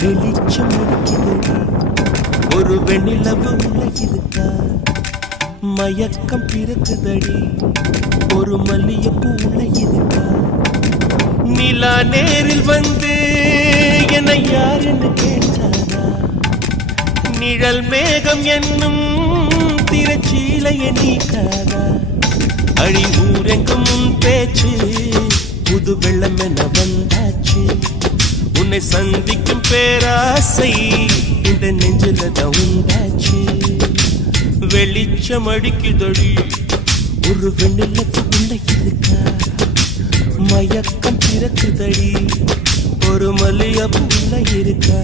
வெளிச்சம் அடிக்குதடி ஒரு வெண்ணிலவு உள்ள இருக்கா மயக்கம் பிறக்குதடி ஒரு மல்லிகைப்பூ உள்ள இருக்கா நிலா நேரில் வந்து என்னை யாருன்னு கேட்டாரா நிழல் மேகம் என்னும் திரச்சீலைய நீக்காரா அழி ஊரெங்கும் உன் பேச்சு புது வெள்ளம் என வந்தாச்சு உன்னை சந்திக்கும் பேராசை இந்த நெஞ்சில தான் உண்டாச்சு வெளிச்சம் அடிக்குதடி ஒரு வெண்ணிலத்து உள்ள இருக்கா மயக்கம் பிறக்குதடி ஒரு மல்லிகைப்பூ உள்ள இருக்கா